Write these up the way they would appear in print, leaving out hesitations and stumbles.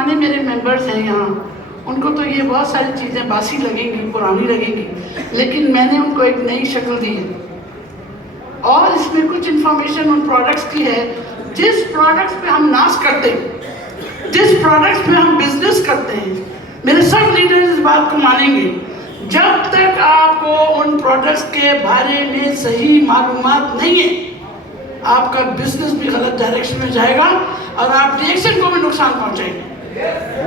پرانے میرے ممبرز ہیں یہاں، ان کو تو یہ بہت ساری چیزیں باسی لگیں گی، پرانی لگیں گی، لیکن میں نے ان کو ایک نئی شکل دی ہے، اور اس میں کچھ انفارمیشن ان پروڈکٹس کی ہے جس پروڈکٹس پہ ہم ناز کرتے ہیں، جس پروڈکٹس پہ ہم بزنس کرتے ہیں۔ میرے سب لیڈرز اس بات کو مانیں گے، جب تک آپ کو ان پروڈکٹس کے بارے میں صحیح معلومات نہیں ہے، آپ کا بزنس بھی غلط ڈائریکشن میں جائے گا اور آپ ڈی ایکسن کو بھی نقصان پہنچائیں گے۔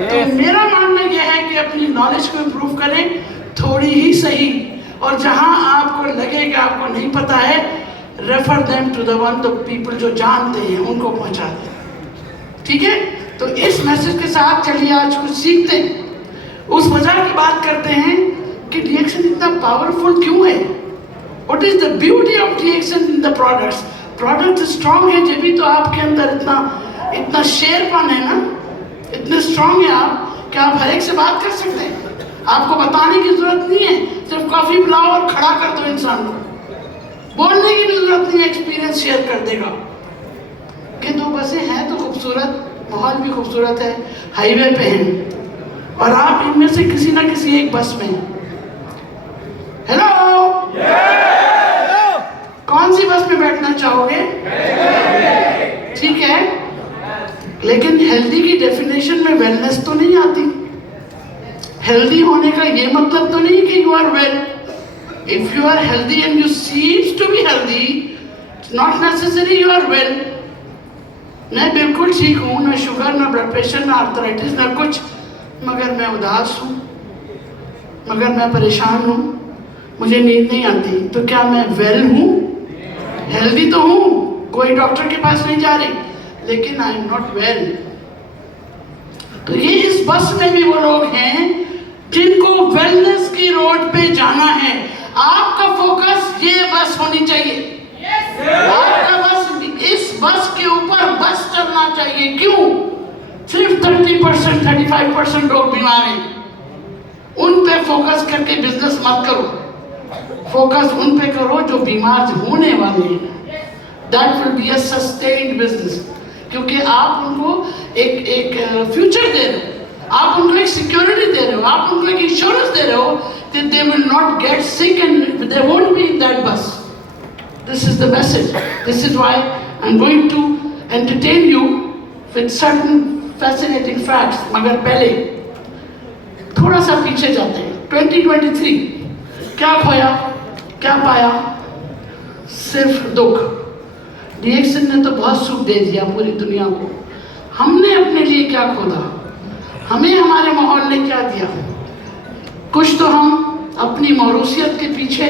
تو میرا ماننا یہ ہے کہ اپنی نالج کو امپروو کریں، تھوڑی ہی صحیح، اور جہاں آپ کو لگے کہ آپ کو نہیں پتا ہے، refer them to the one, the people جو جانتے ہیں ان کو پہنچا دیں، ٹھیک ہے؟ تو اس میسج کے ساتھ چلیے آج کچھ سیکھتے ہیں، اس وجہ کی بات کرتے ہیں کہ ڈی ایکسن اتنا پاورفل کیوں ہے؟ What is the beauty of D action in the products؟ Product strong ہے جبھی تو آپ کے اندر اتنا شیئر پن ہے نا، اتنے اسٹرانگ ہے آپ کہ آپ ہر ایک سے بات کر سکتے ہیں، آپ کو بتانے کی ضرورت نہیں ہے، صرف کافی پلاؤ اور کھڑا کر دو انسان کو، بولنے کی بھی ضرورت نہیں ہے، ایکسپیرینس شیئر کر دے گا۔ کہ دو بسیں ہیں تو خوبصورت، ماحول بھی خوبصورت ہے، ہائی وے پہ ہیں، اور آپ ان میں سے کسی نہ کسی ایک بس میں ہیں۔ ہیلو، کون سی بس میں بیٹھنا چاہو گے؟ ٹھیک ہے، لیکن ہیلدی کی ڈیفینیشن میں ویلنس تو نہیں آتی۔ ہیلدی ہونے کا یہ مطلب تو نہیں کہ you are well. If you are healthy and you seems to be healthy, it's not necessary you are well۔ میں بالکل ٹھیک ہوں، نہ شوگر، نہ بلڈ پریشر، نہ آرتھرائٹس، نہ کچھ، مگر میں اداس ہوں، مگر میں پریشان ہوں، مجھے نیند نہیں آتی، تو کیا میں ویل ہوں؟ ہیلدی تو ہوں، کوئی ڈاکٹر کے پاس نہیں جا رہی، لیکن آئی ایم ناٹ ویل۔ تو یہ اس بس میں بھی وہ لوگ ہیں جن کو ویلنس کی روڈ پہ جانا ہے۔ آپ کا فوکس یہ بس ہونی چاہیے، آپ کا بس اس بس کے اوپر بس چلنا چاہیے۔ کیوں؟ صرف 30%، 35% لوگ بیمار ہیں، ان پہ فوکس کر کے بزنس مت کرو، فوکس ان پہ کرو جو بیمار ہونے والے ہیں۔ That will be a sustained business، کیونکہ آپ ان کو ایک فیوچر دے رہے ہو، آپ ان کو ایک سیکیورٹی دے رہے ہو، آپ ان کو ایک انشورنس دے رہے ہو that they will not get sick and they won't be in that bus۔ This is the message۔ This is why I'm going to entertain you with certain fascinating facts۔ مگر پہلے تھوڑا سا پیچھے جاتے ہیں۔ 2023 کیا کھویا، کیا پایا؟ صرف دکھ۔ ڈی ایکسن نے تو بہت سکھ دے دیا پوری دنیا کو، ہم نے اپنے لیے کیا کھودا؟ ہمیں ہمارے ماحول نے کیا دیا؟ کچھ تو ہم اپنی موروثیت کے پیچھے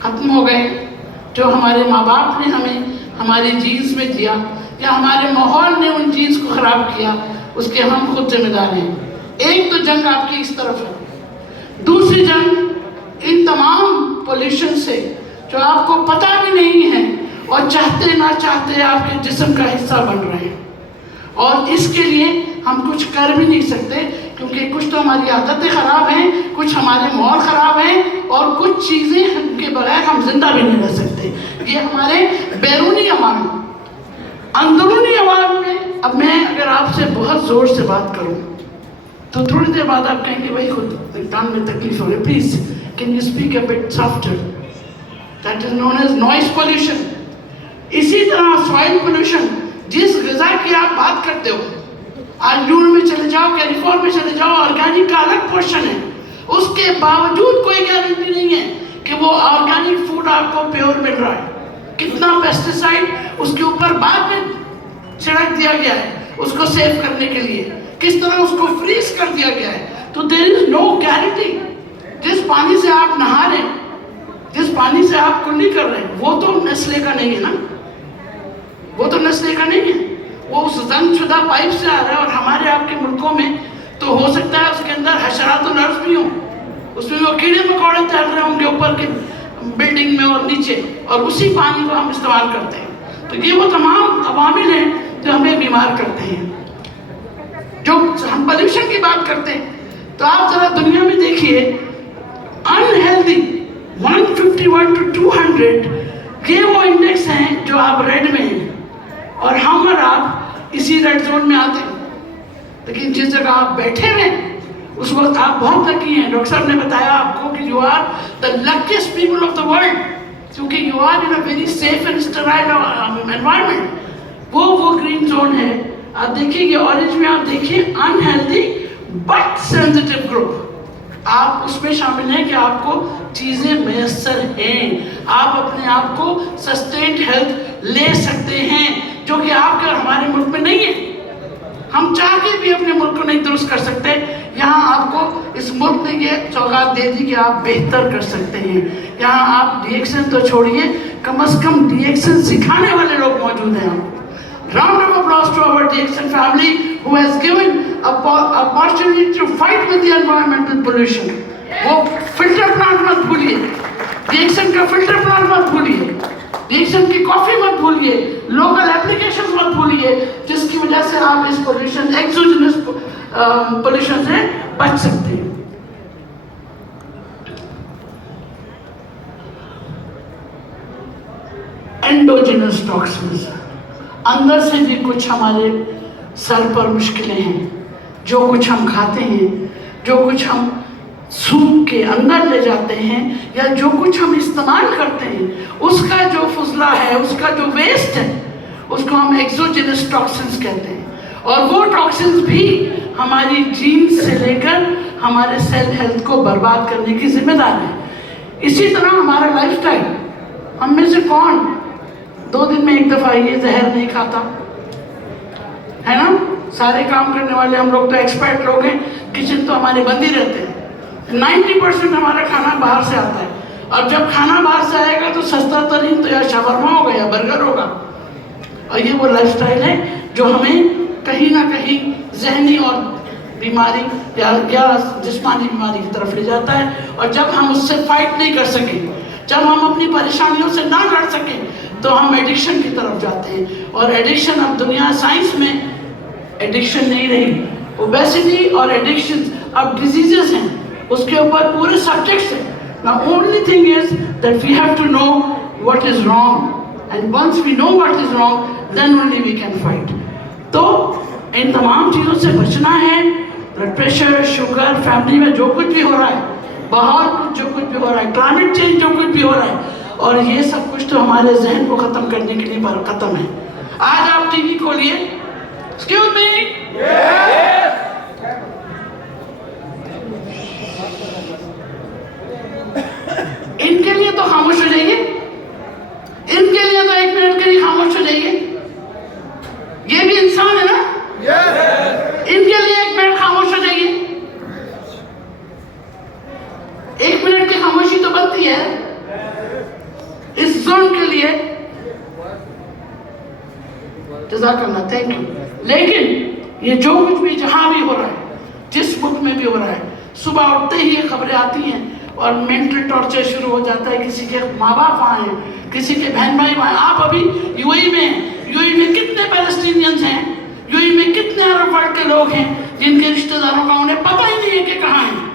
ختم ہو گئے، جو ہمارے ماں باپ نے ہمیں ہماری جینز میں دیا، یا ہمارے ماحول نے ان جینز کو خراب کیا، اس کے ہم خود ذمہ دار ہیں۔ ایک تو جنگ آپ کی اس طرف ہے، دوسری جنگ ان تمام پولیوشن سے جو آپ کو پتہ بھی نہیں ہے اور چاہتے نہ چاہتے آپ کے جسم کا حصہ بن رہے ہیں، اور اس کے لیے ہم کچھ کر بھی نہیں سکتے، کیونکہ کچھ تو ہماری عادتیں خراب ہیں، کچھ ہمارے ماحول خراب ہیں، اور کچھ چیزیں کے بغیر ہم زندہ بھی نہیں رہ سکتے۔ یہ ہمارے بیرونی عوام، اندرونی عوام میں۔ اب میں اگر آپ سے بہت زور سے بات کروں تو تھوڑی دیر بعد آپ کہیں گے بھائی خود کان میں تکلیف ہو رہی ہے، please can you speak a bit softer. That is known as noise pollution. اسی طرح سوائل پولیوشن، جس غذا کی آپ بات کرتے ہو، آلڈون میں چلے جاؤ، کیلیفورن میں چلے جاؤ، آرگینک کا الگ پورشن ہے، اس کے باوجود کوئی گارنٹی نہیں ہے کہ وہ آرگینک فوڈ آپ کو پیور مل رہا ہے۔ کتنا پیسٹیسائڈ اس کے اوپر بعد میں چھڑک دیا گیا ہے اس کو سیو کرنے کے لیے، کس طرح اس کو فریز کر دیا گیا ہے۔ تو دیر از نو گارنٹی۔ جس پانی سے آپ نہا رہے ہیں، جس پانی سے آپ کلی کر رہے ہیں، وہ تو نسلے کا نہیں ہے نا، وہ تو نسلے کا نہیں ہے، وہ اس زنگ شدہ پائپ سے آ رہا ہے۔ اور ہمارے آپ کے ملکوں میں تو ہو سکتا ہے اس کے اندر حشرات و نرس بھی ہوں، اس میں وہ کیڑے مکوڑے تیر رہے ہوں گے اوپر کے بلڈنگ میں اور نیچے، اور اسی پانی کو ہم استعمال کرتے ہیں۔ تو یہ وہ تمام عوامل ہیں جو ہمیں بیمار کرتے ہیں۔ جو ہم پولیوشن کی بات کرتے ہیں تو آپ ذرا دنیا میں دیکھیے، انہیلدی 151 to 200 یہ وہ انڈیکس ہیں جو آپ ریڈ میں ہیں، اور ہم اور آپ اسی ریڈ زون میں آتے ہیں۔ لیکن جس جگہ آپ بیٹھے ہوئے اس وقت آپ بہت لکی ہیں. ڈاکٹر صاحب نے بتایا آپ کو کہ you are the luckiest people of the world, کیونکہ you are in a very safe and sterile environment. وہ گرین زون ہے. آپ دیکھیے یہ اورنج میں آپ دیکھیے انہیلدی بٹ سینسٹیو گروپ, آپ اس میں شامل ہیں کہ آپ کو چیزیں میسر ہیں, آپ اپنے آپ کو سسٹینڈ ہیلتھ لے سکتے ہیں, جو کہ آپ کے اور ہمارے ملک میں نہیں ہے. ہم چاہ کے بھی اپنے ملک کو نہیں درست کر سکتے. یہاں آپ کو اس ملک نے یہ سوغات دے دی کہ آپ بہتر کر سکتے ہیں. یہاں آپ ڈی ایکشن تو چھوڑیے, کم از کم ڈی ایکشن سکھانے والے لوگ موجود ہیں. Round of applause to our DXN family who has given a opportunity to fight with the environmental pollution. وہ فلٹر پلانٹ مت بھولیے, DXN کا فلٹر پلانٹ مت بھولیے, DXN کی کافی مت بھولیے, لوکل اپلیکیشن مت بھولیے, جس کی وجہ سے آپ اس پولوشن ایکسوجنس پولوشن سے بچ سکتے ہیں. انڈوجینس ٹاکسنز, اندر سے بھی کچھ ہمارے سر پر مشکلیں ہیں. جو کچھ ہم کھاتے ہیں, جو کچھ ہم سونگھ کے اندر لے جاتے ہیں, یا جو کچھ ہم استعمال کرتے ہیں, اس کا جو فضلہ ہے, اس کا جو ویسٹ ہے, اس کو ہم ایکسوجینس ٹاکسنز کہتے ہیں. اور وہ ٹاکسنز بھی ہماری جینز سے لے کر ہمارے سیل ہیلتھ کو برباد کرنے کی ذمہ دار ہے. اسی طرح ہمارا لائف سٹائل, ہم میں سے کون 2 دن میں 1 دفعہ یہ زہر نہیں کھاتا ہے نا؟ سارے کام کرنے والے ہم لوگ تو ایکسپرٹ لوگ ہیں, کچن تو ہمارے بند ہی رہتے ہیں. 90% ہمارا کھانا باہر سے آتا ہے, اور جب کھانا باہر سے آئے گا تو سستا ترین تو یا شاورما ہوگا یا برگر ہوگا. اور یہ وہ لائف سٹائل ہے جو ہمیں کہیں نہ کہیں ذہنی اور بیماری یا جسمانی بیماری کی طرف لے جاتا ہے. اور جب ہم اس سے فائٹ نہیں کر سکیں, جب ہم اپنی پریشانیوں سے نہ لڑ سکیں, تو ہم ایڈکشن کی طرف جاتے ہیں. اور ایڈکشن اب دنیا سائنس میں ایڈکشن نہیں رہی, اوبیسٹی اور ایڈکشن اب ڈیزیزز ہیں, اس کے اوپر پورے سبجیکٹس ہیں. Now only thing is that we have to know what is wrong, and once we know what is wrong, then only we can fight. تو ان تمام چیزوں سے بچنا ہے. بلڈ پریشر, شوگر, فیملی میں جو کچھ بھی ہو رہا ہے, باہر کچھ جو کچھ بھی ہو رہا ہے, کلائمیٹ چینج جو کچھ بھی ہو رہا ہے, اور یہ سب کچھ تو ہمارے ذہن کو ختم کرنے کے لیے ختم ہے. آج آپ ٹی وی کھولیے, ایکسکیوز می, ان کے لیے تو خاموش ہو جائیے, ان کے لیے تو 1 منٹ کے لیے خاموش ہو جائیے. یہ بھی انسان ہے نا, ان کے لیے 1 منٹ خاموش ہو جائیے. 1 منٹ کی خاموشی تو بنتی ہے اس زون کے لیے. جزاک اللہ, تھینک یو. لیکن یہ جو کچھ بھی جہاں بھی ہو رہا ہے, جس ملک میں بھی ہو رہا ہے, صبح اٹھتے ہی یہ خبریں آتی ہیں اور مینٹل ٹارچر شروع ہو جاتا ہے. کسی کے ماں باپ وہاں ہیں, کسی کے بہن بھائی وہاں ہیں. آپ ابھی یو اے میں ہیں, یو اے میں کتنے پیلسٹینینز ہیں, یو اے میں کتنے عرب ورلڈ کے لوگ ہیں جن کے رشتہ داروں کا انہیں پتہ ہی نہیں ہے کہ کہاں ہیں.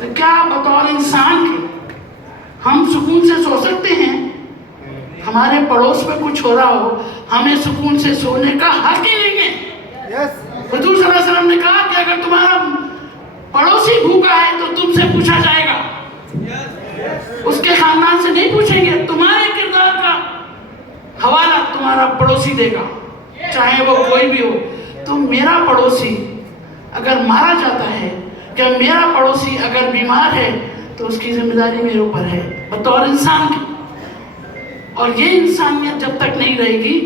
تو کیا بطور انسان کے ہم سکون سے سو سکتے ہیں؟ ہمارے پڑوس میں کچھ ہو رہا ہو, ہمیں سکون سے سونے کا حق ہی نہیں ہے. حضور صلی اللہ علیہ وسلم نے کہا کہ اگر تمہارا پڑوسی بھوکا ہے تو تم سے پوچھا جائے گا, اس کے خاندان سے نہیں پوچھیں گے. تمہارے کردار کا حوالہ تمہارا پڑوسی دے گا, چاہے وہ کوئی بھی ہو. تو میرا پڑوسی اگر مارا جاتا ہے, کہ میرا پڑوسی اگر بیمار ہے, تو اس کی ذمہ داری میرے اوپر ہے بطور انسان کی. اور یہ انسانیت جب تک نہیں رہے گی,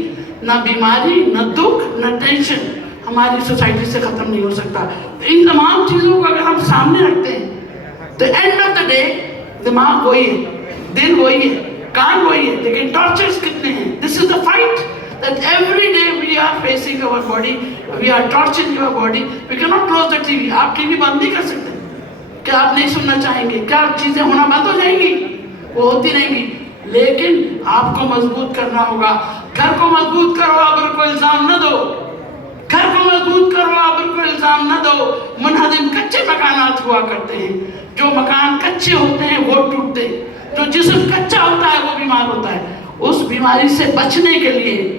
نہ بیماری, نہ دکھ, نہ ٹینشن ہماری سوسائٹی سے ختم نہیں ہو سکتا. ان تمام چیزوں کو اگر ہم سامنے رکھتے ہیں تو اینڈ آف دا ڈے دماغ وہی ہے, دل وہی ہے, کان وہی ہے, لیکن ٹارچرز کتنے ہیں. This is the fight that every day we are facing our body, we are torturing our body. We cannot close the TV. آپ ٹی وی بند نہیں کر سکتے. کیا آپ نہیں سننا چاہیں گے؟ کیا چیزیں ہونا بند ہو جائیں گی؟ وہ ہوتی رہیں گی. لیکن آپ کو مضبوط کرنا ہوگا. گھر کو مضبوط کرو, ابر کو الزام نہ دو. گھر کو مضبوط کرو, ابر کو الزام نہ دو. منہدم کچے مکانات ہوا کرتے ہیں. جو مکان کچے ہوتے ہیں وہ ٹوٹتے, جو جسم کچا ہوتا ہے وہ بیمار ہوتا ہے. اس بیماری سے بچنے کے لیے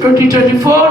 2024,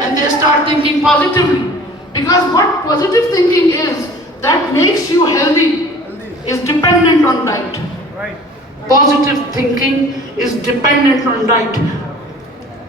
and they start thinking positively, because what positive thinking is that makes you healthy is dependent on diet. Positive thinking is dependent on diet.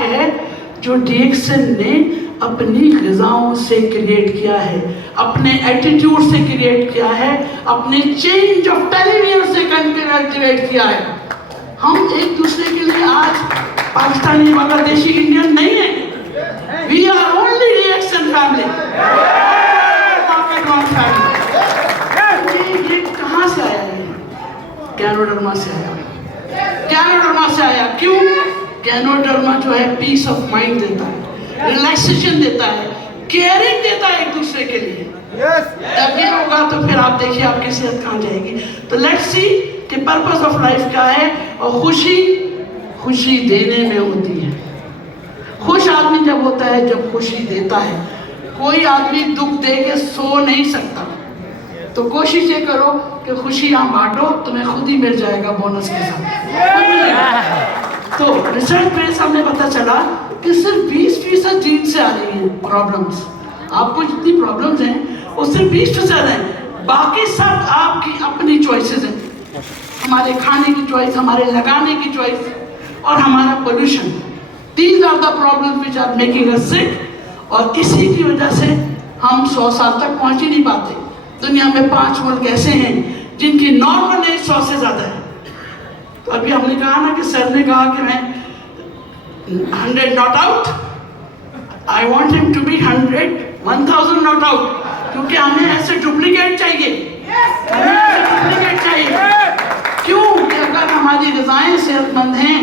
ہے جو ڈیکسن نے اپنی غذاؤں سے کریٹ کیا ہے, اپنے ایٹیٹیوڈ سے کریٹ کیا ہے, اپنے چینج آف ٹیلیویژن سے کریٹ کیا ہے. ہم ایک دوسرے کے لیے آج پاکستانی, بنگلہ دیشی, انڈین نہیں ہیں. We are only Dixon family. یہ کہاں سے آیا ہے؟ گینوڈرما سے آیا. گینوڈرما سے آیا. کیوں؟ گینوڈرما جو ہے پیس آف مائنڈ دیتا ہے, ریلیکسیشن دیتا ہے, کیئرنگ دیتا ہے ایک دوسرے کے لیے. جب یہ ہوگا تو پھر آپ دیکھیے آپ کی صحت کہاں جائے گی. تو لیٹس سی کہ پرپس آف لائف کیا ہے. اور خوشی دینے میں ہوتی ہے. خوش آدمی جب ہوتا ہے جب خوشی دیتا ہے. کوئی آدمی دکھ دے کے سو نہیں سکتا. تو کوشش یہ کرو کہ خوشیاں بانٹو, تمہیں خود ہی مل جائے گا بونس کے ساتھ. تو ریسرچ پہ ہمیں پتہ چلا کہ صرف 20% جین سے آ رہی ہیں پرابلمس. آپ کو جتنی پرابلمس ہیں وہ صرف 20% ہیں, باقی سب آپ کی اپنی چوائسیز ہیں. ہمارے کھانے کی چوائس, ہمارے لگانے کی چوائس, اور ہمارا pollution. These are the problems which are making us sick. اور اسی کی وجہ سے ہم 100 سال تک پہنچ ہی نہیں پاتے. دنیا میں 5 ملک ایسے ہیں جن کی نارمل ایج 100 سے زیادہ ہے. تو ابھی ہم نے کہا نا کہ سر نے کہا کہ میں 100 not out. I want him to be 1000 not out. کیونکہ ہمیں ایسے ڈپلیکیٹ چاہیے. ہمیں ایسے ڈپلیکیٹ چاہیے. کیوں کہ اگر ہماری غذائیں صحت مند ہیں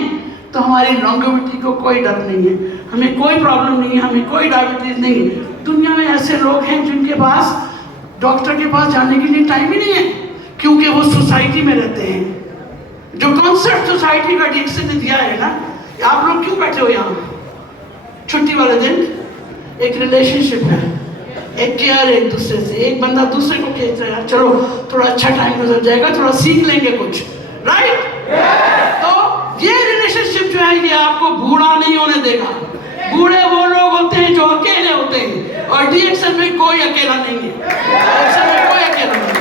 تو ہماری لانگیوٹی کو کوئی ڈر نہیں ہے, ہمیں کوئی پرابلم نہیں ہے, ہمیں کوئی ڈائبٹیز نہیں ہے. دنیا میں ایسے لوگ ہیں جن کے پاس ڈاکٹر کے پاس جانے کے لیے ٹائم ہی نہیں ہے, کیونکہ وہ سوسائٹی میں رہتے ہیں. جو کانسیپٹ سوسائٹی کا ڈیکسن نے دیا ہے نا, آپ لوگ کیوں بیٹھے ہو یہاں؟ چھٹی والے دن ایک ریلیشن شپ ہے, ایک کیئر ایک دوسرے سے, ایک بندہ دوسرے کو کہتا ہے چلو تھوڑا اچھا ٹائم گزر جائے گا, تھوڑا سیکھ لیں گے کچھ, رائٹ؟ تو یہ ریلیشن شپ جو ہے یہ آپ کو بوڑھا نہیں ہونے دے گا. بوڑھے وہ لوگ ہوتے ہیں جو اکیلے ہوتے ہیں, اور ڈی ایکسن میں کوئی اکیلا نہیں ہے. ڈی ایکسن میں کوئی اکیلا نہیں ہے.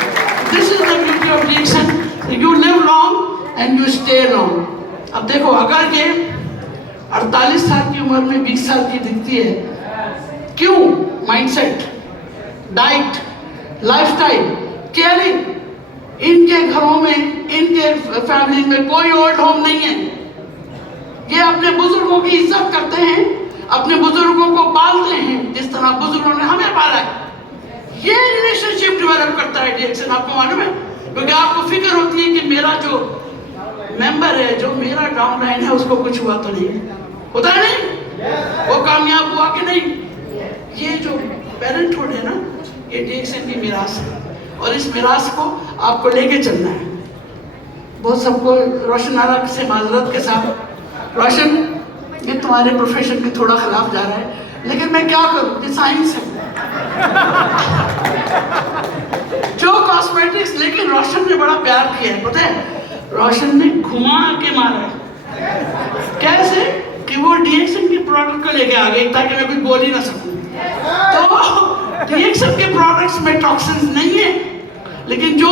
This is the beauty of the axon. You live long and you stay long. اب دیکھو اگر یہ 48 سال کی عمر میں 20 سال کی دکھتی ہے, کیوں؟ Mindset, diet, lifestyle, caring. ان کے گھروں میں, ان کے فیملیز میں کوئی اولڈ ہوم نہیں ہے. یہ اپنے بزرگوں کی عزت کرتے ہیں, اپنے بزرگوں کو پالتے ہیں جس طرح بزرگوں نے ہمیں پالا ہے. یہ ریلیشن شپ ڈیولپ کرتا ہے ڈی ایکسن, آپ کو معلوم ہے, کیونکہ آپ کو فکر ہوتی ہے کہ میرا جو ممبر ہے, جو میرا ڈاؤن لائن ہے, اس کو کچھ ہوا تو نہیں, ہوتا ہے نہیں, وہ کامیاب ہوا کہ نہیں. یہ جو پیرنٹ ہوڈ ہے نا, یہ ڈی ایکسن کی میراث ہے, اور اس میراث کو آپ کو لے کے چلنا ہے. بہت سب کو روشن آرا سے معذرت کے ساتھ, روشن یہ تمہارے پروفیشن کے تھوڑا خلاف جا رہا ہے, لیکن میں کیا کروں, یہ سائنس ہے. جو کاسمیٹکس, لیکن روشن نے بڑا پیار کیا ہے, پتہ ہے روشن نے گھما کے مارا ہے. کیسے کہ وہ ڈی ایکسن کے پروڈکٹ کو لے کے آ گئی تاکہ میں کچھ بول ہی نہ سکوں. تو ڈی ایکسن کے پروڈکٹس میں ٹاکسنز نہیں ہیں, لیکن جو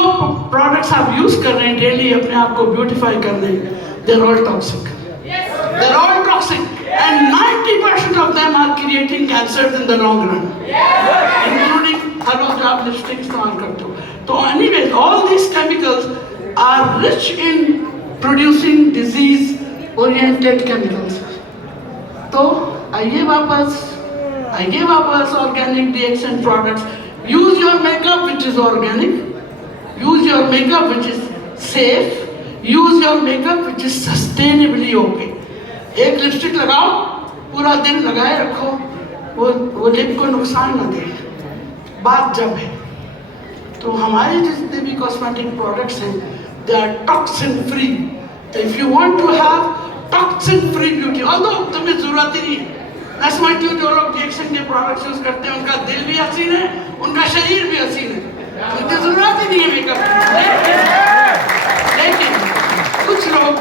پروڈکٹس آپ یوز کر رہے ہیں ڈیلی اپنے آپ کو بیوٹیفائی کر رہے ہیں, they're all toxic. They're all toxic, and 90% of them are creating cancers in the long run, including ہر وقت آپ لپسٹک استعمال کرتے ہو. تو anyways, all these chemicals are rich in producing disease-oriented chemicals. تو آئیے واپس organic DXN products. Use your makeup which is organic. Use your makeup which is safe. Use your makeup which is sustainably okay. ایک lipstick لگاؤ, پورا دن لگائے رکھو, وہ lip کو نقصان نہ دے. بات جب ہے تو ہمارے جتنے بھی کاسمیٹک پروڈکٹس ہیں they are toxin free. So if you want to have toxin free beauty, although تمہیں ضرورت ہی نہیں ہے, میں سمجھتی ہوں جو لوگ ڈی ایکسن کے پروڈکٹس یوز کرتے ہیں ان کا دل بھی حسین ہے, ان کا شریر بھی حسین ہے, ان کی ضرورت ہی نہیں ہے میک اپ. لیکن کچھ لوگ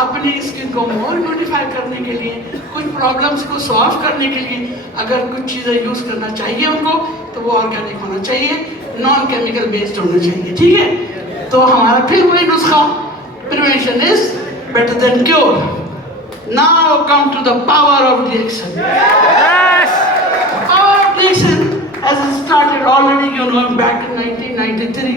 اپنی اسکن کو مور بیوٹیفائی کرنے کے لیے, کچھ پرابلمس کو سالو کرنے کے لیے اگر کچھ چیزیں یوز کرنا چاہیے ان کو, تو وہ آرگینک ہونا چاہیے, نان کیمیکل بیسڈ ہونا چاہیے. ٹھیک ہے, تو ہمارا پھر وہی نسخہ, prevention is better than cure. Now come to the power of reaction. Yes! Power of reaction has started already, you know, back in 1993.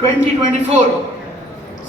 2024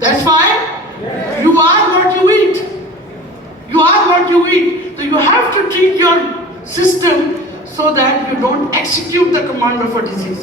That's why you are what you eat. You are what you eat. So you have to treat your system so that you don't execute the command of a disease.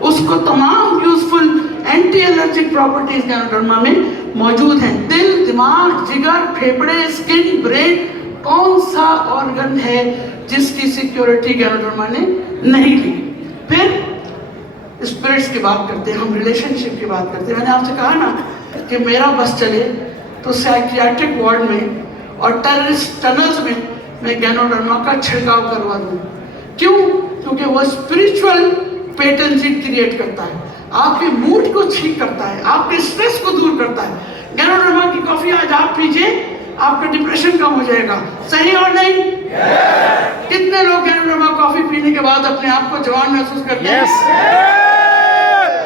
اس کو تمام useful anti allergic properties گینوڈرما میں موجود ہیں. دل، دماغ، جگر، پھیپڑے، skin, brain, کون سا آرگن ہے جس کی سیکیورٹی گینوڈرما نے نہیں لی؟ پھر اسپرٹس کی بات کرتے ہیں، ہم ریلیشن شپ کی بات کرتے ہیں. میں نے آپ سے کہا نا کہ میرا بس چلے تو سائکیاٹرک وارڈ میں اور ٹیررسٹ ٹنلز میں گینوڈرما کا چھڑکاؤ کروا دوں. کیوں؟ کیونکہ وہ اسپرچول پیٹنسی کریٹ کرتا ہے، آپ کے موڈ کو ٹھیک کرتا ہے، آپ کے اسٹریس کو دور کرتا ہے. گینوڈرما کی کافی آج آپ پیجئے، آپ کا ڈپریشن کم ہو جائے گا. صحیح اور نہیں؟ کتنے لوگ گینوڈرما کافی پینے کے بعد اپنے آپ کو جوان محسوس کرتے ہیں؟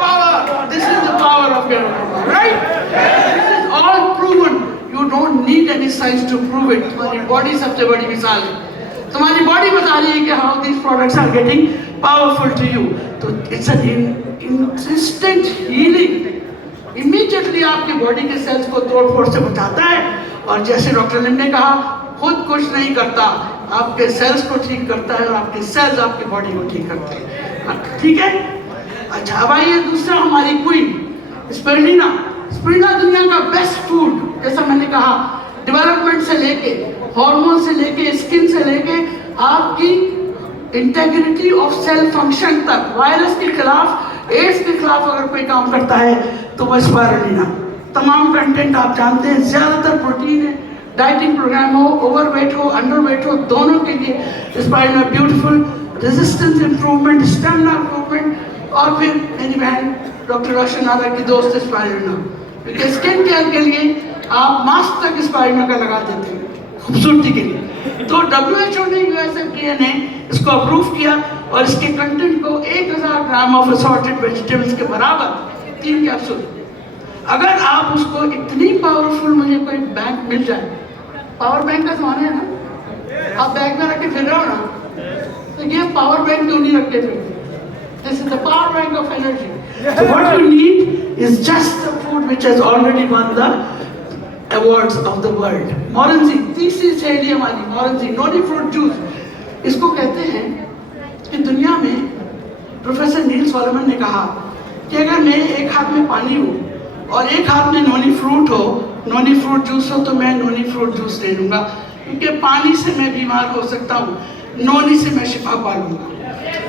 Power. This is the power of gyanodharma, right? This is all proven. You don't need any science to prove it. تمہاری باڈی سب سے بڑی مثال ہے. تمہاری باڈی بتا رہی ہے کہ how these products are getting powerful to you. تو it's an instant healing. Immediately آپ کی باڈی کے سیلز کو توڑ پھوڑ سے بچاتا ہے، اور جیسے ڈاکٹر لن نے کہا خود کچھ نہیں کرتا، آپ کے سیلز کو ٹھیک کرتا ہے، اور آپ کے سیلز آپ کی باڈی کو ٹھیک کرتے ہیں. ٹھیک ہے؟ اچھا اب آئیے دوسرا ہماری کوئن اسپرلینا. اسپرلینا دنیا کا بیسٹ فوڈ، جیسا میں نے کہا ڈیولپمنٹ سے لے کے، ہارمون سے لے کے، اسکن سے لے کے، آپ کی انٹیگریٹی آف سیل فنکشن تک. وائرس کے خلاف، ایڈز کے خلاف اگر کوئی کام کرتا ہے تو وہ اسپرلینا. تمام کنٹینٹ آپ جانتے ہیں، زیادہ تر پروٹین ہے. ڈائٹنگ پروگرام ہو، اوور ویٹ ہو، انڈر ویٹ ہو، دونوں کے لیے spirulina beautiful. Resistance improvement, stamina improvement. اور پھر میری بہن ڈاکٹر روشن آرا کی دوست اسپرلینا، کیونکہ اسکن کیئر کے لیے آپ ماسک تک اسپرلینا کا لگا دیتے ہیں خوبصورتی کے لیے. تو WHO نے USFDA نے اس کو اپروو کیا، اور اس کے کنٹینٹ کو 1000 گرام آف اسارٹڈ ویجیٹیبلز کے برابر 3 کیپسول. اگر آپ اس کو اتنی پاورفل، مجھے کوئی بینک مل جائے، پاور بینک کا زمانہ ہے نا، آپ بیگ میں رکھ کے پھر رہے ہو نا، تو یہ پاور بینک کیوں نہیں رکھتے پھر؟ This is the power bank of energy. So what you need is just the food which has already won the awards of the world. Moranzi, تیسری شیلی ہماری مورنزی نونی فروٹ جوس. اس کو کہتے ہیں کہ دنیا میں پروفیسر نیل سولمن نے کہا کہ اگر میں ایک ہاتھ میں پانی ہوں اور ایک ہاتھ میں نونی فروٹ ہو، نونی فروٹ جوس ہو، تو میں نونی فروٹ جوس لے لوں گا، کیونکہ پانی سے میں بیمار ہو سکتا ہوں، نونی سے میں شفا پا لوں گا.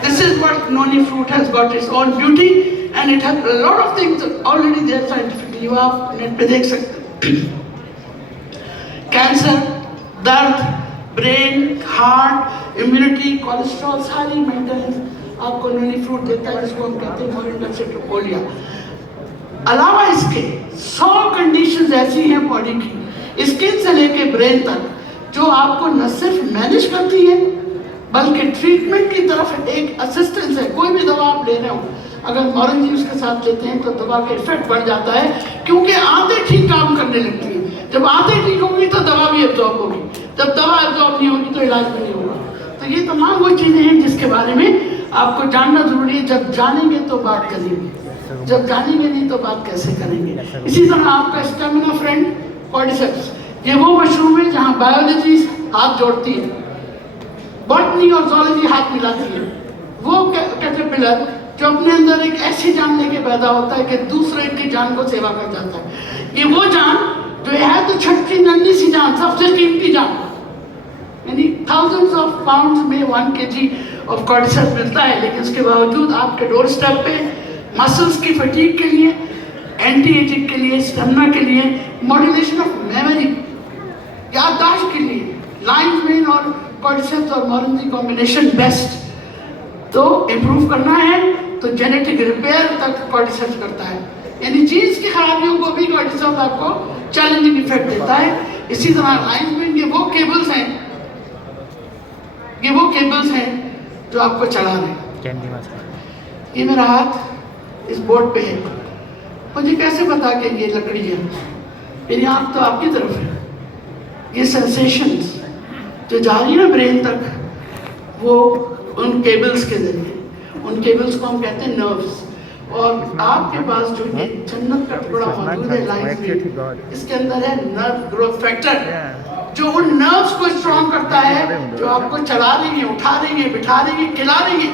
This is what noni fruit has got its own beauty, and it has a lot of things already there scientifically. You آپ نیٹ پہ دیکھ سکتے ہیں. کینسر، درد، برین، ہارٹ، امیونٹی، کولیسٹرول، ساری مینٹیننس آپ کو نونی فروٹ دیتا ہے، جس کو ہم کہتے ہیں مورنگا سیٹروپولیا. علاوہ اس کے 100 کنڈیشنز ایسی ہیں باڈی کی، اسکن سے لے کے برین تک، جو آپ کو نہ صرف مینیج کرتی ہے بلکہ ٹریٹمنٹ کی طرف ایک اسسٹنس ہے. کوئی بھی دوا آپ لے رہے ہو، اگر مورنجی اس کے ساتھ لیتے ہیں تو دوا کا ایفیکٹ بڑھ جاتا ہے، کیونکہ آنتیں ٹھیک کام کرنے لگتی ہیں. جب آنتیں ٹھیک ہوگی تو دوا بھی ایبزارب ہوگی، جب دوا ایبزارب نہیں ہوگی تو علاج بھی نہیں ہوگا. تو یہ تمام وہ چیزیں ہیں جس کے بارے میں آپ کو جاننا ضروری ہے. جب جانیں گے تو بات کریں گے، جب جانیں گے نہیں تو بات کیسے کریں گے. اسی طرح آپ کا اسٹیمنا فرینڈ کارڈیسیپس، یہ وہ مشروم ہے جہاں بایولوجی ہاتھ جوڑتی ہے، باٹنی اور زولوجی ہاتھ ملاتی ہے. وہ کیٹرپلر جو اپنے اندر ایک ایسی جان لے کے پیدا ہوتا ہے کہ دوسرے کی جان کو سیوا کر جاتا ہے. یہ وہ جان جو ہے تو چھٹی ننھی سی جان، سب سے قیمتی جان، یعنی thousands of pounds میں 1 kg آف کارڈیسیپس ملتا ہے. لیکن اس کے باوجود آپ کے ڈور اسٹیپ پہ مسلس کی فٹیگ کے لیے، اینٹی ایجنگ کے لیے، اسٹیمنا کے لیے، ماڈولیشن آف میموری، یادداشت کے لیے، لائنز مین اور کارڈیسیپس اور مورنزی کمبینیشن بیسٹ. تو امپروو کرنا ہے تو جینیٹک ریپیئر تک کارڈیسیپس کرتا ہے، یعنی جینز کی خرابیوں کو بھی کارڈیسیپس آپ کو چیلنجنگ ایفیکٹ دیتا ہے. اسی طرح لائنز مین، یہ وہ کیبلز ہیں، یہ وہ کیبلز ہیں جو آپ کو چلا رہے ہیں. یہ میرا ہاتھ اس بورڈ پہ ہے، مجھے کیسے پتا کہ یہ لکڑی ہے؟ میری آنکھ تو آپ کی طرف ہے. یہ سینسیشنز جو جا رہی ہے برین تک، وہ ان کیبلز کے ذریعے، ان کیبلز کو ہم کہتے ہیں نروز. اور آپ کے پاس جو یہ جنت کا ٹکڑا موجود ہے لائنز میں، اس کے اندر ہے نرو گروتھ فیکٹر، جو ان نروز کو اسٹرانگ کرتا ہے، جو آپ کو چلا رہی ہیں، اٹھا رہی ہیں، بٹھا رہی ہیں، کھلا رہی ہیں.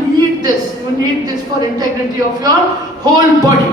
need this for integrity of your whole body।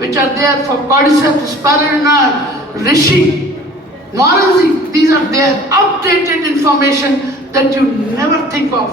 which are there for cordyceps, spirulina, reishi, morazi. These are there updated information that you never think of.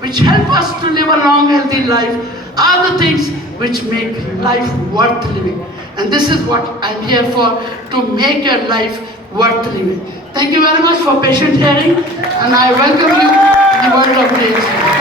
which help us to live a long healthy life are the things which make life worth living, and this is what I'm here for, to make your life worth living. Thank you very much for patient hearing, and I welcome you in the world of creation.